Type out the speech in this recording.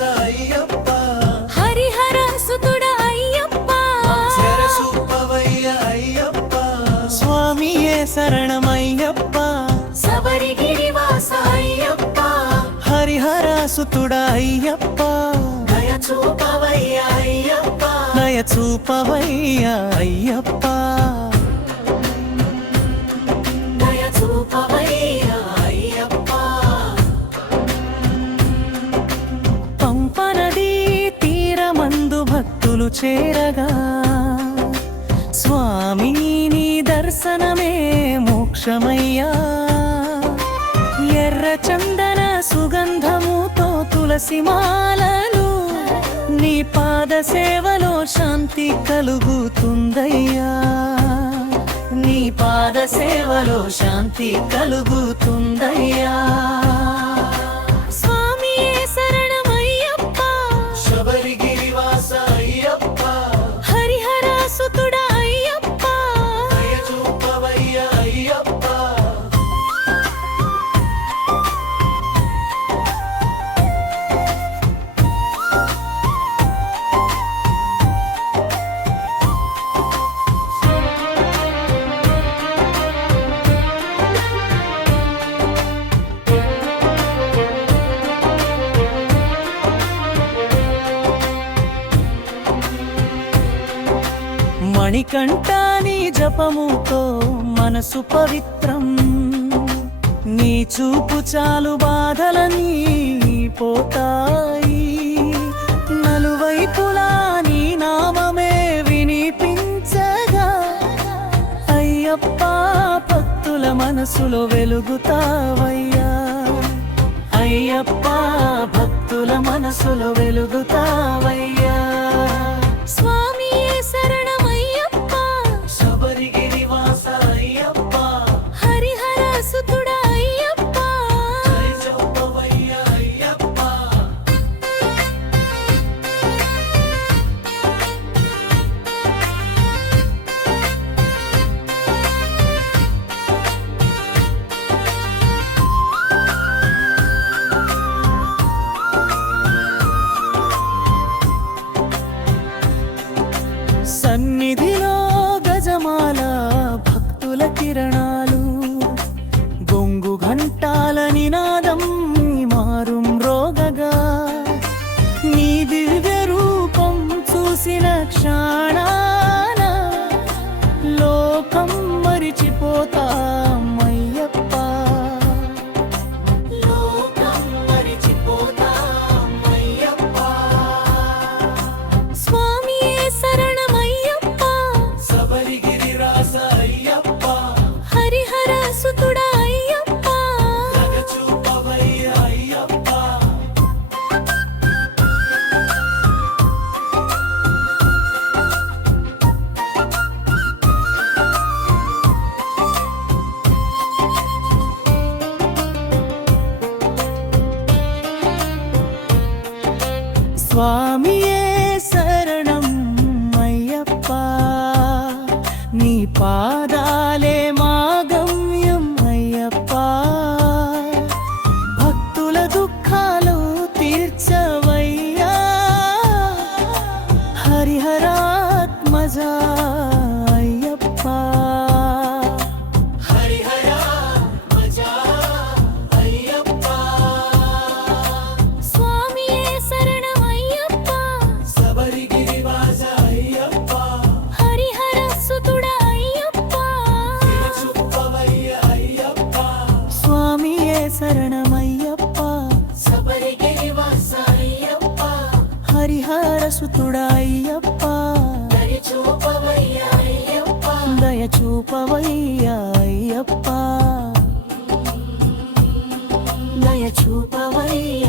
అయ్యప్ప హరిహర సుతుడ అయ్యప్ప. చెరసూపవయ్య అయ్యప్ప. స్వామియే శరణమయ్యప్ప. శబరిగిరివాస అయ్యప్ప హరిహర సుతుడ అయ్యప్ప. దయ చూపవయ్య అయ్యప్ప. నయ చూపవయ్య అయ్యప్ప. చేరగా స్వామి నీ దర్శనమే మోక్షమయ్యా. ఎర్ర చందన సుగంధముతో తులసి మాలలు నీ పాద సేవలో శాంతి కలుగుతుందయ్యా. నీ పాద సేవలో శాంతి కలుగుతుందయ్యా. మణికంఠాని జపముతో మనసు పవిత్రం. నీ చూపు చాలు బాధలని పోతాయి. నలువైపులా నీ నామమే వినిపించగా అయ్యప్ప భక్తుల మనసులో వెలుగుతావయ్యా. అయ్యప్ప భక్తుల మనసులో వెలుగుతావ స్వామియే శరణం అయ్యప్ప. నీ పాదాలే మా గమ్యం అయ్యప్ప. భక్తుల దుఃఖాలు తీర్చవయ్యా. హరిహరాత్మజా శరణమయ్యప్ప. హరిహర సుతుడ అయ్యప్ప దయ చూపవయ్య అయ్యప్ప దయ చూపవయ్య అయ్యప్ప దయ చూపవయ్య